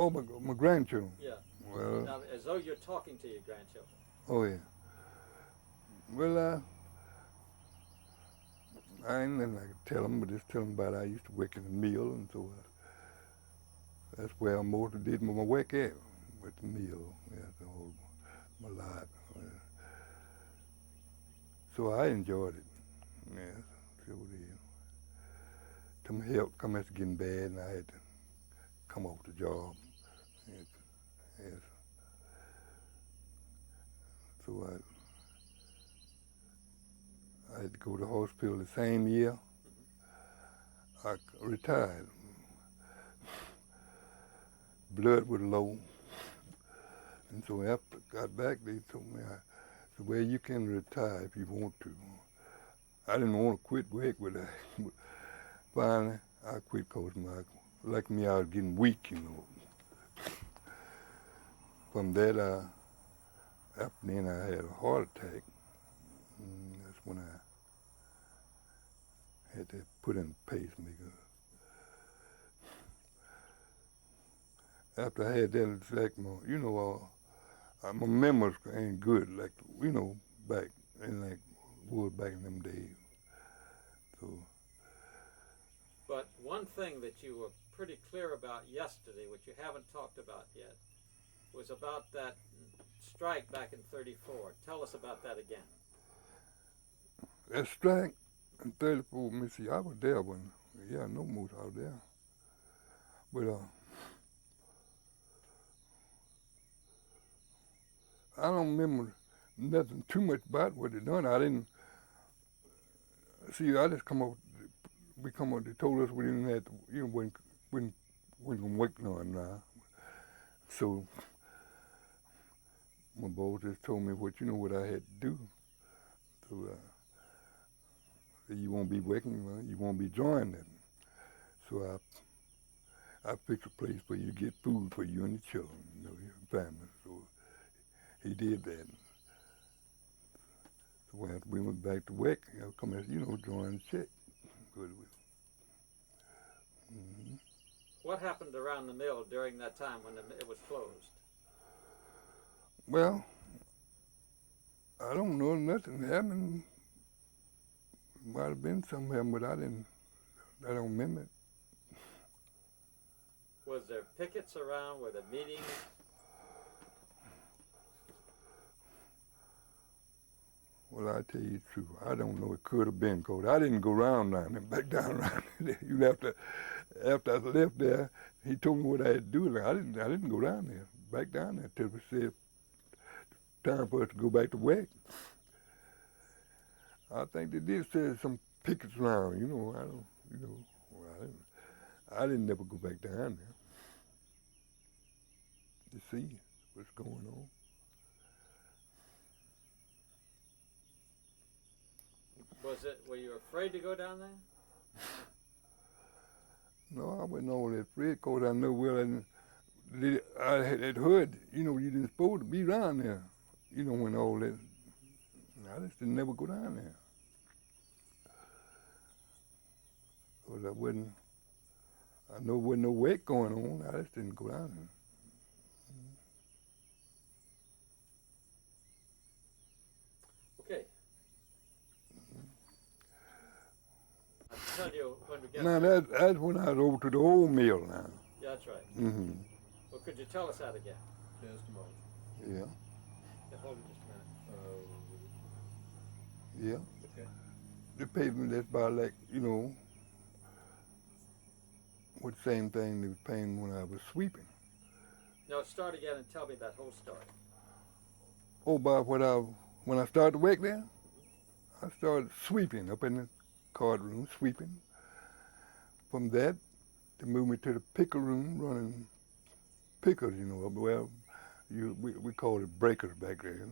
Oh, my grandchildren. Yeah. Well, Now, as though you're talking to your grandchildren. oh yeah. Well, I ain't nothing I can tell them, but just tell them about I used to work in the mill, and so that's where I mostly did my work at, with the mill. That's all my life. So I enjoyed it. Yes, sure did. Till my health come after getting bad, and I had to come off the job. Yes, yes. So I had to go to the hospital the same year. I retired. Blood was low. And so after I got back, they told me, said, well, you can retire if you want to. I didn't want to quit work, but finally I quit because like me, I was getting weak, you know. From that, after then I had a heart attack. And that's when I had to put in a pacemaker. After I had that, it's like my memories ain't good, like, back in like was back in them days. So. But one thing that you were pretty clear about yesterday, which you haven't talked about yet, was about that strike back in '34. Tell us about that again. That strike in '34, Mississippi, I was there when, yeah, no more I was there. But I don't remember nothing too much about what they done. I didn't see. I just we come up. They told us we didn't have to, when gonna work none now. So my boss just told me what I had to do. So you won't be working, you won't be joining it. So I fixed a place for you to get food for you and the children, your family. So he did that. So when we went back to work, come as join the check. Mm-hmm. What happened around the mill during that time when it was closed? Well, I don't know. Nothing happened. Might have been something happened, but I don't remember it. Was there pickets around? Were there meetings? Well, I tell you the truth, I don't know. It could have been, because I didn't go around now and back down around there. After I left there, he told me what I had to do. Like, I didn't go down there, back down there till we said time for us to go back to work. I think they did say some pickets around. I didn't never go back down there to see what's going on. Were you afraid to go down there? No, I wasn't all that afraid, because I know I had heard, you didn't supposed to be around there, when all that. I just didn't never go down there. Because I know there wasn't no work going on. I just didn't go down there. Okay. I'll tell you when we get Now, that's when I was over to the old mill now. Yeah, that's right. Mm-hmm. Well, could you tell us that again? Just a moment. Yeah. Yeah, hold it just a minute. Yeah. Okay. The pavement, that's about like, what same thing they was paying when I was sweeping. No, start again and tell me that whole story. Oh, about when I started to work there, I started sweeping up in the card room, sweeping. From that, they moved me to the picker room, running pickers, well, we called it breakers back there.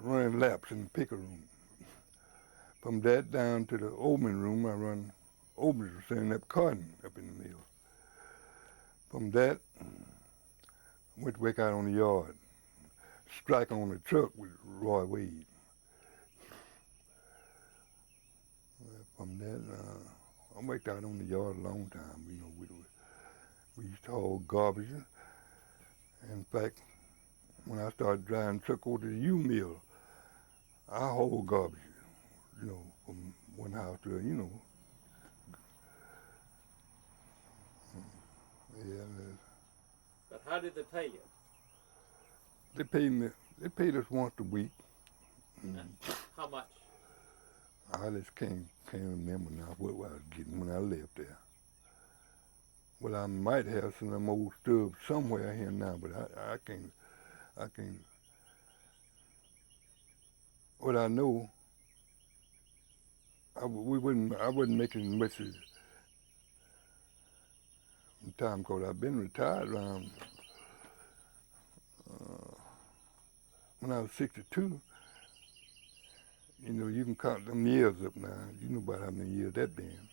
Running laps in the picker room. From that down to the opening room, I run openers, setting up cotton up in the mill. From that, went to work out on the yard, striking on the truck with Roy Wade. From that, I worked out on the yard a long time, We used to haul garbage. In fact, when I started driving truck over to the U mill, I hauled garbage, from one house to, yeah. But how did they pay you? They paid us once a week. How much? I just can't remember now what I was getting when I left there. Well, I might have some of them old stubs somewhere here now, but I can't. What I know, I wasn't making much of time because I've been retired around when I was 62. You can count them years up now. You know about how many years that been.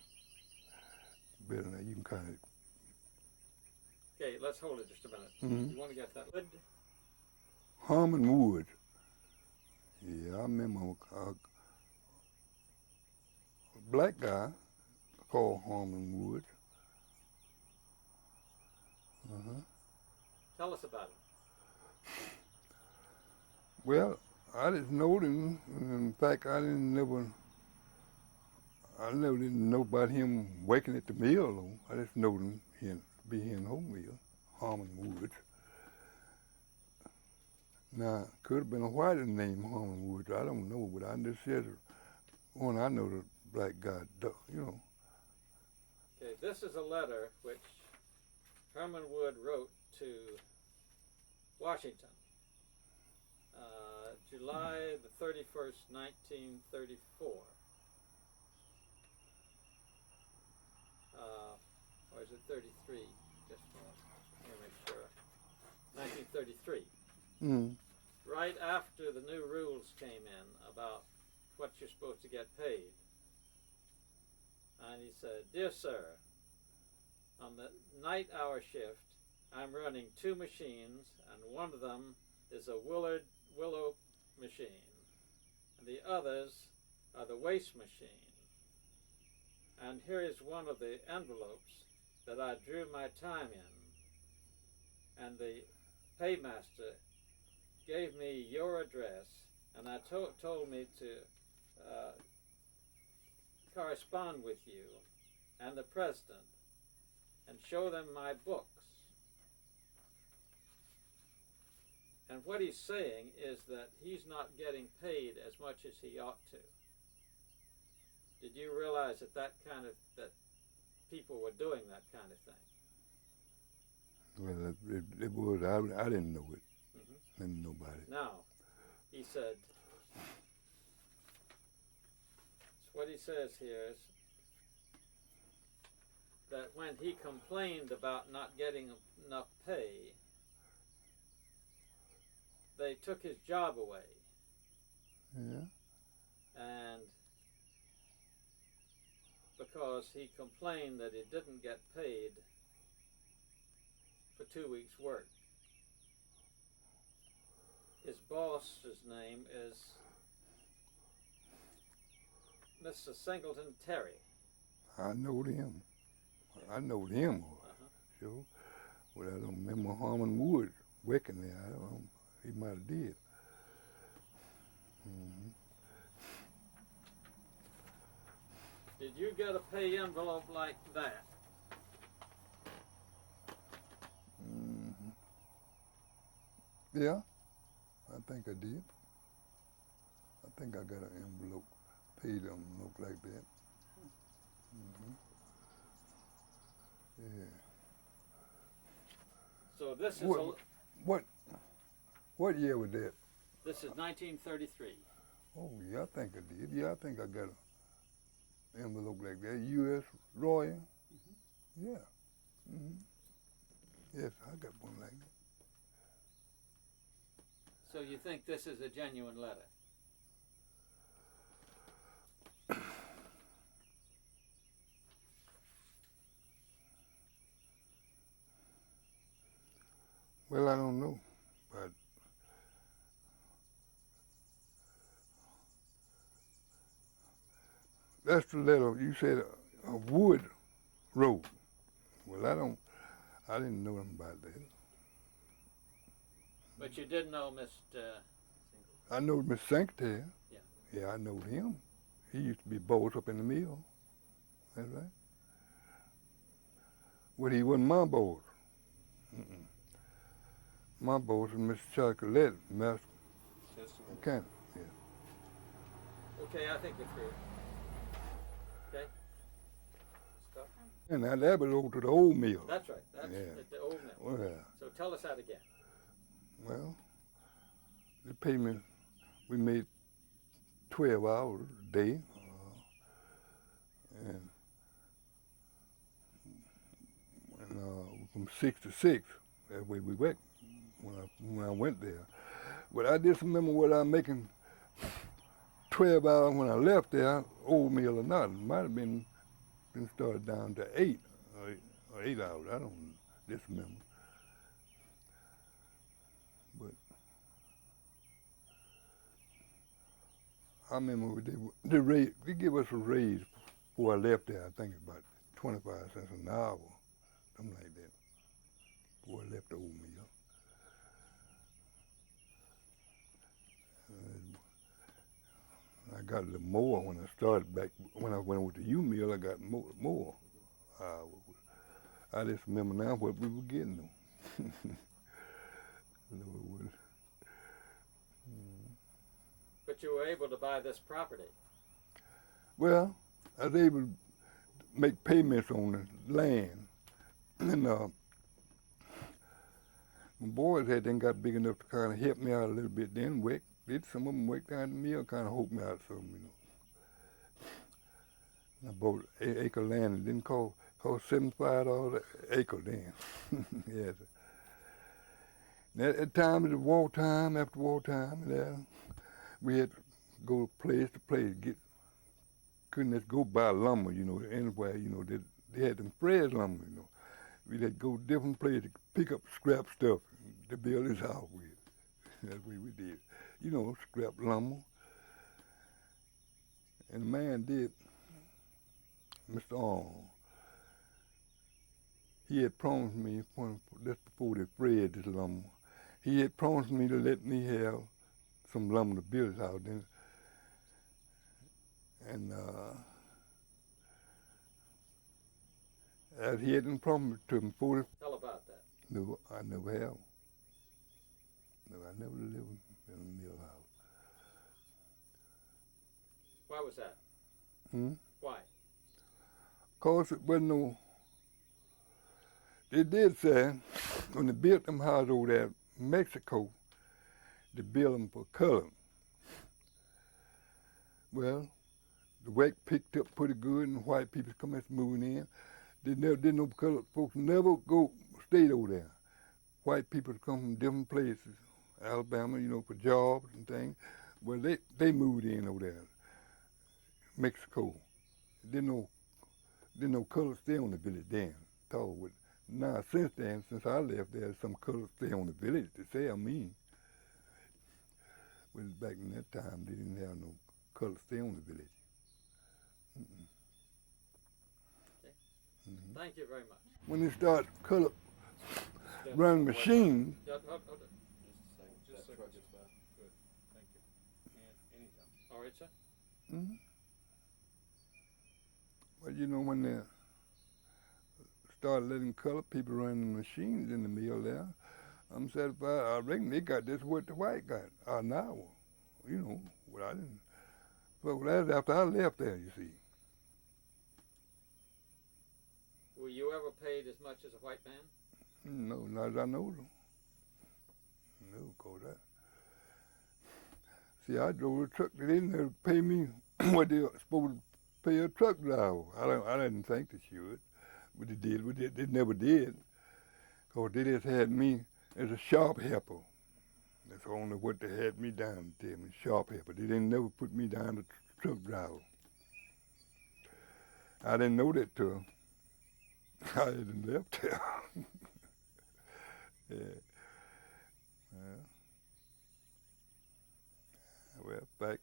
Better now, you can count it. Okay, let's hold it just a minute. Mm-hmm. You want to get that wood? Harmon Wood. Yeah, I remember a black guy called Harmon Wood. Tell us about it. Well, I just knowed him. In fact, I never didn't know about him working at the mill. Though. I just knowed him be here in home mill, Harmon Wood. Now, could have been a whiter name, Harmon Wood. I don't know, but I just said one I know the black guy, Okay, this is a letter which Herman Wood wrote to Washington, July the 31st, 1934. Or is it 33? Just a moment. Let me make sure. 1933. Right after the new rules came in about what you're supposed to get paid. And he said, "Dear sir, on the night hour shift, I'm running 2 machines, and one of them is a willow machine, and the others are the waste machine. And here is one of the envelopes that I drew my time in, and the paymaster gave me your address, and told me to correspond with you and the president and show them my books." And what he's saying is that he's not getting paid as much as he ought to. Did you realize that people were doing that kind of thing? Well, it was. I didn't know it. Mm-hmm. Didn't know about it. Now, he said, what he says here is that when he complained about not getting enough pay, they took his job away. Yeah. And because he complained that he didn't get paid for 2 weeks' work. His boss's name is Mr. Singleton Terry. I know him. I know him. Sure. Well, I don't remember Harmon Wood working there. I don't know. He might have did. Did you get a pay envelope like that? Yeah, I think I did. I think I got an envelope, paid envelope like that. Yeah. So this is What year was that? This is 1933. Oh yeah, I think I did. Yeah, I think I got an envelope like that. U.S. Royal. Yeah. Yes, I got one like that. So you think this is a genuine letter? Well, I don't know, but that's the letter you said Wood wrote. Well, I didn't know nothing about that. But you did know Miss I know Miss Sanctel. Yeah. Yeah, I know him. He used to be boss up in the mill. That's right. Well, he wasn't my boss. Mm-mm. My boss was Mr. Chocolate, Master Mechanic. Yeah. Okay, I think we're through. Okay. Stop. And that was over to the old mill. That's right. That's Yeah. at the old mill. Well, So tell us that again. well, they paid me. We made 12 hours a day, and from 6 to 6. That way we went when I went there. But I just remember what I making 12 hours when I left there, old meal or not. It might have been started down to 8 or 8 hours. I don't just remember. But I remember they give us a raise before I left there. I think about 25 cents an hour, something like that, before I left the old mill. I got a little more when I started back. When I went over to U Mill, I got more. I just remember now what we were getting though. But you were able to buy this property. Well, I was able to make payments on the land, and my boys then got big enough to kind of help me out a little bit. Then some of them worked down the mill, kind of helped me out some, And I bought an acre of land. It didn't cost $75 an acre then. Yes. And at times, it was wartime, after wartime, we had to go place to place. Couldn't just go buy lumber, anywhere, they had them fresh lumber, We'd had to go different places to pick up scrap stuff to build this house with. That's what we did. Scrap lumber. And the man did, Mr. Arm, he had promised me, just before they fred this lumber, he had promised me to let me have some lumber to build this house. And as he hadn't promised to me before. Tell about that. No, I never have. No, I never lived in a mill house. Why was that? Why? Cause it wasn't no. They did say when they built them houses over there in Mexico, they built them for color. Well, the work picked up pretty good, and white people come moving in. They never did no colored folks never stayed over there. White people come from different places, Alabama, for jobs and things. Well, they moved in over there, Mexico. Didn't no color stay on the village then. Now since then, since I left there, some color stay on the village. They say I mean. Well, back in that time, they didn't have no color stay on the village. Mm-mm. Okay. Mm-hmm. Thank you very much. When they start color running machines. Hold on. Just a second. Good. Thank you. And anytime. All right, sir? Mm-hmm. Well, when they started letting color people run the machines in the mill there, I'm satisfied. I reckon they got this what the white got now. What I didn't. But that's after I left there, you see. Were you ever paid as much as a white man? No, not as I know them. No, cause that. See, I drove a truck. They didn't pay me what they were supposed to pay a truck driver. I didn't think they should, but they did. But they never did, cause they just had me as a shop helper. That's only what they had me down to, shop helper. They didn't never put me down to truck driver. I didn't know that till I hadn't left there. Yeah. Well, back,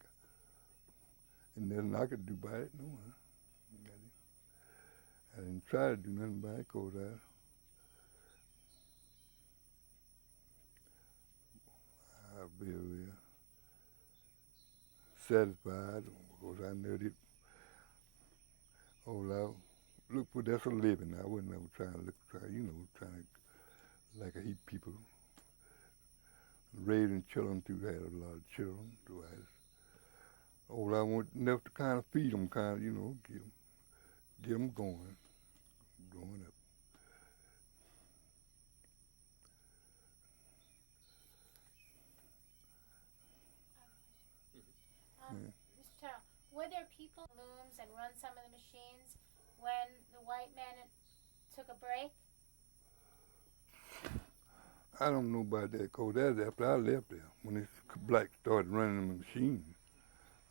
and nothing I could do by it, no. I didn't try to do nothing by it, cause very satisfied. Of course, I know that all I look for that's a living. I wasn't ever trying to trying to like I eat people. Raising children too, had a lot of children. So all I want enough to kind of feed them, kind of, get them going, growing up. Yeah. Mr. Terrell, were there people in looms and run some of the machines when the white men took a break? I don't know about that, cause that's after I left there. When the blacks started running the machines,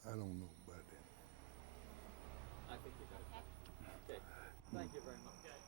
I don't know about that. I think you got it. Okay. Thank you very much. Okay.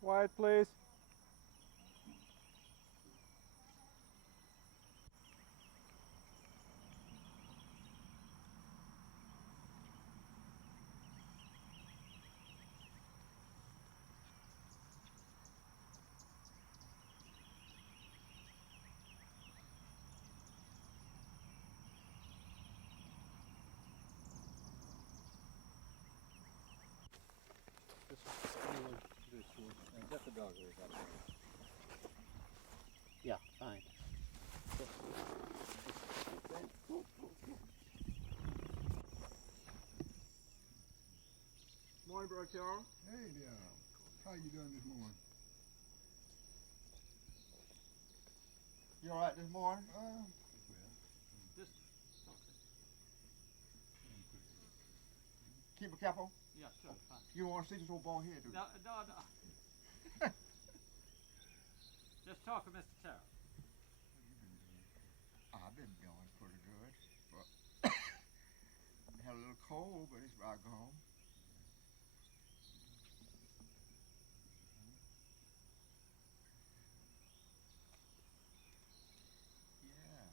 Quiet, please. Get the dog here. Yeah, fine. Morning, Brother Terrell. Hey there, how you doing this morning? You all right this morning? Just Keep a capo. yeah, sure, fine. You don't want to see this old bald head, do you? No. Just talk to Mr. Terrell. I've been doing pretty good. But had a little cold, but it's about gone. Yeah.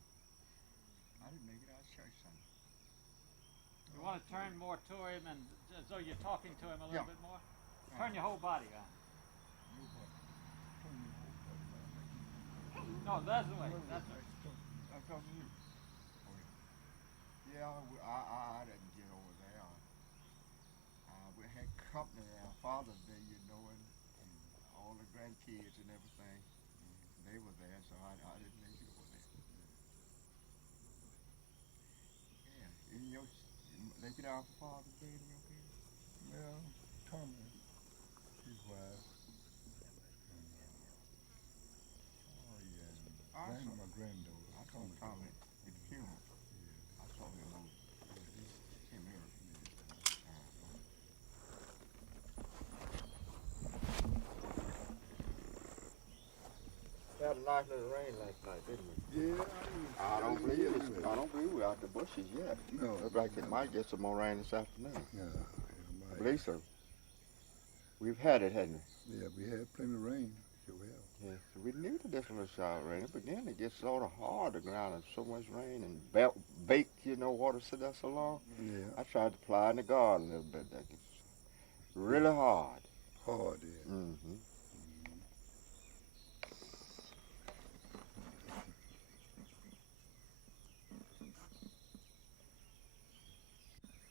I didn't make it out of church Sunday. You want to turn more to him, and so you're talking to him a little Yeah. bit more. Turn your whole body on. No, that's the way. That's the way. I'm talking to you. Oh, yeah. I didn't get over there. We had company there, Father's Day, and all the grandkids and everything. They were there, so I didn't make it over there. Yeah. They get out for Father's Day in your kids? Well, Tommy, his wife, and Oh, yeah. my granddaughter. I saw Tommy at the funeral. I saw him on Tim Eric. We had a nice little rain last night, didn't we? Yeah, I don't believe we're out the bushes yet. No, Looks like it might get some more rain this afternoon. Yeah, I believe so. We've had it, hadn't we? yeah, we had plenty of rain. Sure have. Yes, we knew that this was rain, but then it gets sort of hard. The ground and so much rain and baked, water sit there so long. Yeah. I tried to ply in the garden a little bit. That gets really hard. Hard, yeah. Mm-hmm.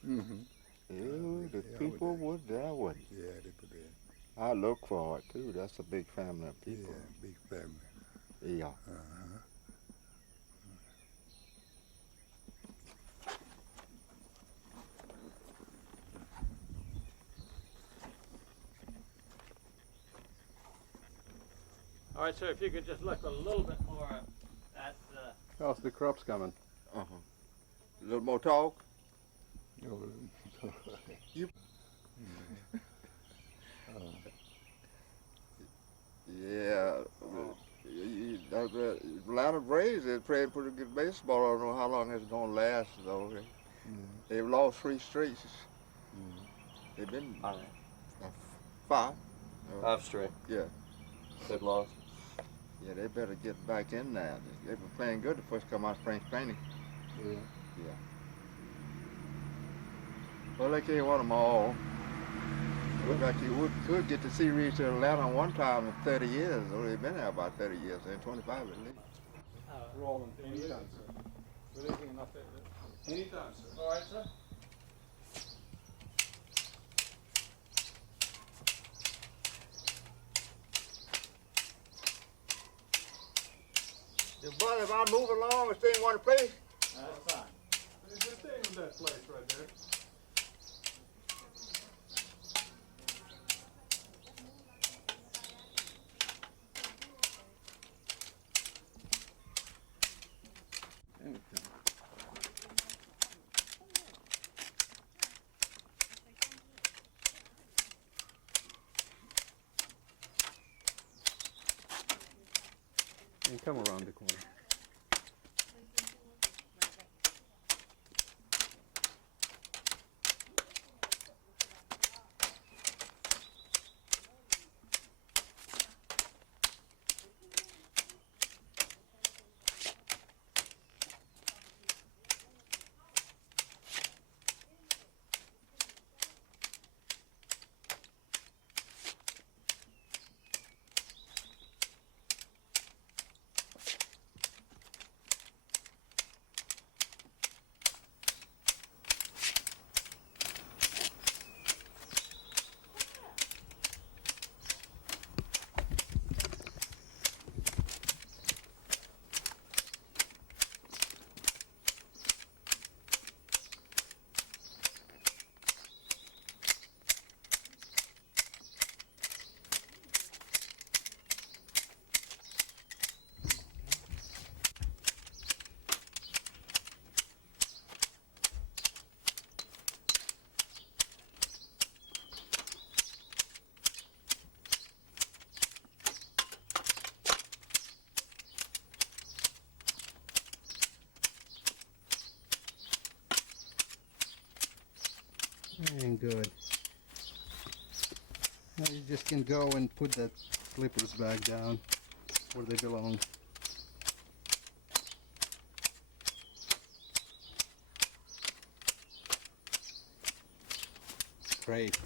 Mm-hmm. Ew, the Yeah, people was there with it. Yeah, they put that. I look for it too. That's a big family of people. Yeah, big family. Yeah. Uh-huh. All right, sir, if you could just look a little bit more at How's the crops coming? Uh-huh. A little more talk. You. Yeah. Atlanta Braves is playing pretty good baseball. I don't know how long it's going to last, though. They've lost 3 straight. They've been 5. 5 straight. Yeah. They've lost. Yeah, they better get back in there. They were playing good the first come out spring training. Yeah. Yeah. Well, they can't win them all. Look like you could get the series to Atlanta one time in 30 years. Oh, they've been there about 30 years, and 25 at least. Rolling. Anytime, sir. Anytime, sir. all right, sir. Your brother, if I move along and stay in one place, That's fine. Just stay in that place right there. And come around the corner. And good. Now you just can go and put that clippers back down where they belong. Great.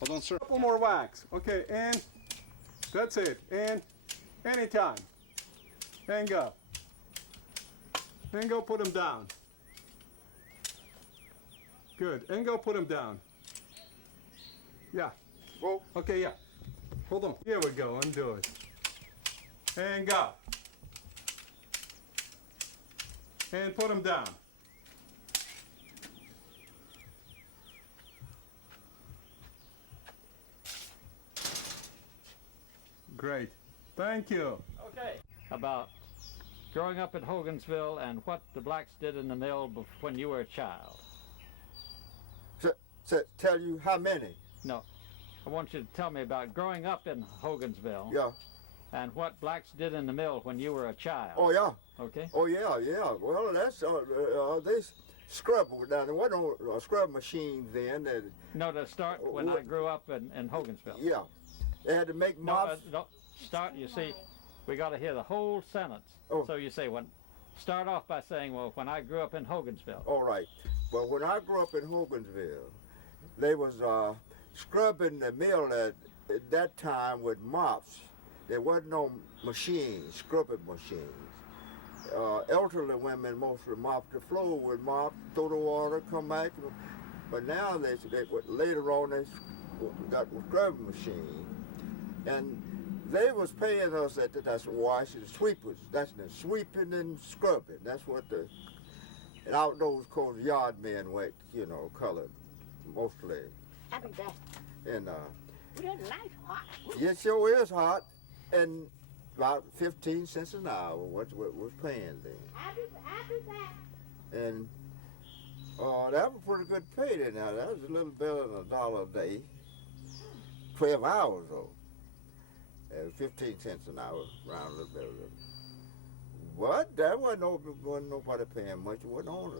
Hold on, sir. A couple more whacks. Okay, and that's it. And anytime. And go. And go put them down. Good. And go put them down. Yeah. whoa, Okay, yeah. Hold on. Here we go. Undo it. And go. And put them down. Great. Thank you. Okay. About growing up in Hogansville and what the blacks did in the mill when you were a child. tell you how many. No, I want you to tell me about growing up in Hogansville Yeah. and what blacks did in the mill when you were a child. Oh, yeah. Okay? Oh, yeah, yeah. Well, that's, they scrub down there. Wasn't no scrub machines then. No, to start when I grew up in Hogansville. Yeah. They had to make No, mops. no, start, you see, We got to hear the whole sentence. Oh. So you say, start off by saying, well, when I grew up in Hogansville. All right. Well, when I grew up in Hogansville, they was scrubbing the mill at that time with mops. There wasn't no machines, scrubbing machines. Elderly women mostly mopped the floor with mop, throw the water, come back. But now later on they got a scrubbing machine, and they was paying us that's washing, sweepers. That's the sweeping and scrubbing. That's what and outdoors called yard men wet, colored mostly. I'll be back. And It is nice hot. it sure is hot, and about 15 cents an hour what was paying then. I'll be back. And that was pretty good pay then. Now that was a little better than $1 a day. 12 hours though. 15 cents an hour, around a little bit. But that wasn't nobody paying much. It wasn't on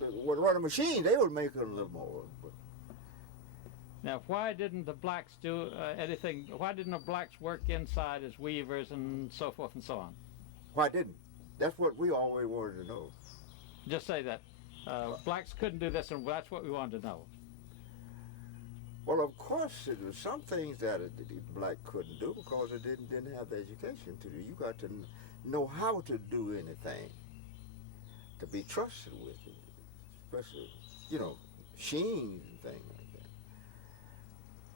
it. Would run a machine, they would make a little more. But Now, why didn't the blacks do anything? Why didn't the blacks work inside as weavers and so forth and so on? why didn't? That's what we always wanted to know. Just say that blacks couldn't do this, and that's what we wanted to know. Well, of course, there were some things that the black couldn't do because they didn't have the education to do. You got to know how to do anything, to be trusted with it, especially, machines and things like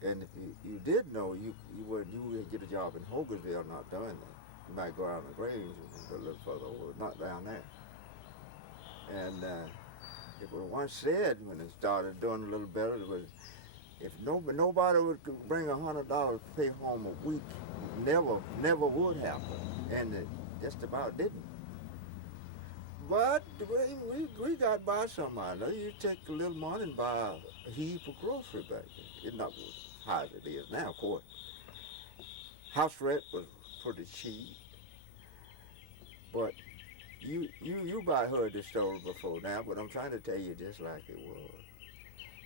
that. And if you did know, you would get a job in Hogansville not doing that. You might go out in the Grange a little further over, not down there. And it was once said when it started doing a little better, it was, if nobody would bring $100 to pay home a week, never would happen, and it just about didn't. But we got by somehow. Now you take a little money and buy a heap of grocery back then. It's not as high as it is now, of course. House rent was pretty cheap, but you might heard this story before now, but I'm trying to tell you just like it was.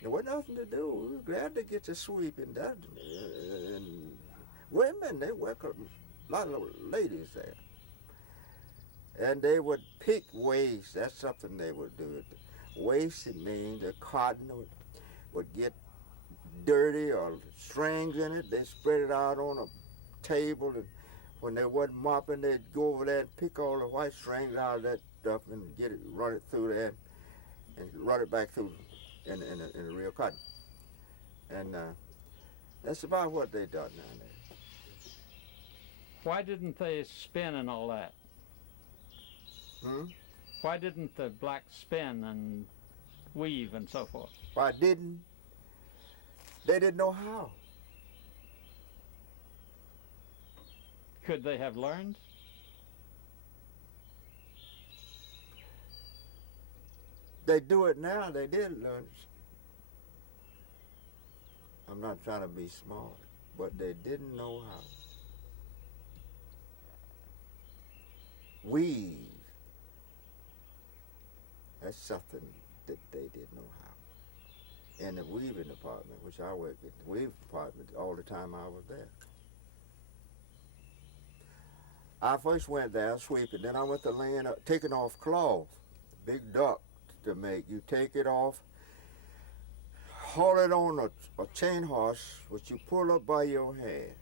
There was nothing to do. We were glad to get to sweeping that. And women, they work a lot of ladies there. And they would pick waste. That's something they would do. Waste, it means the cotton would get dirty or strings in it. They spread it out on a table, and when they wasn't mopping, they'd go over there and pick all the white strings out of that stuff and run it through there, and run it back through in the real cotton. And that's about what they done down there. Why didn't they spin and all that? Why didn't the blacks spin and weave and so forth? Why didn't? They didn't know how. Could they have learned? They do it now. They did learn. I'm not trying to be smart, but they didn't know how. Weave. That's something that they didn't know how. In the weaving department, which I worked at, the weaving department all the time I was there. I first went there sweeping, then I went to taking off cloth, big duck to make. You take it off, haul it on a chain horse, which you pull up by your hand.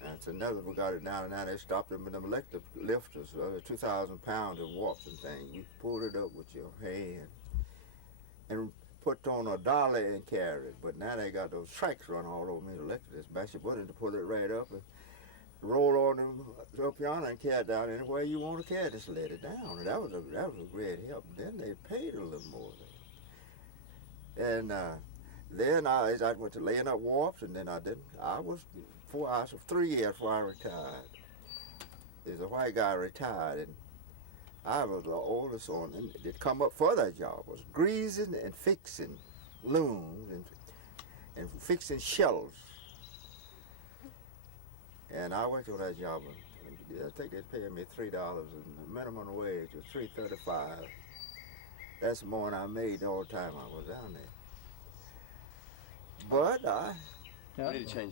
That's another, we got it down and now they stopped them with them electric lifters, 2,000 pounds of warps and things. You pull it up with your hand and put on a dolly and carry it. But now they got those tracks run all over me, electric, just bash your button to pull it right up and roll on them up yonder and carry it down anywhere you want to carry it, just let it down. And that was a great help. Then they paid a little more. And then I went to laying up warps, and then I was 3 years before I retired. There's a white guy retired, and I was the oldest one. And it come up for that job was greasing and fixing looms and fixing shells. And I went to that job, and I think they paid me $3, and the minimum wage was $3.35. That's more than I made all the time I was down there. But I need to change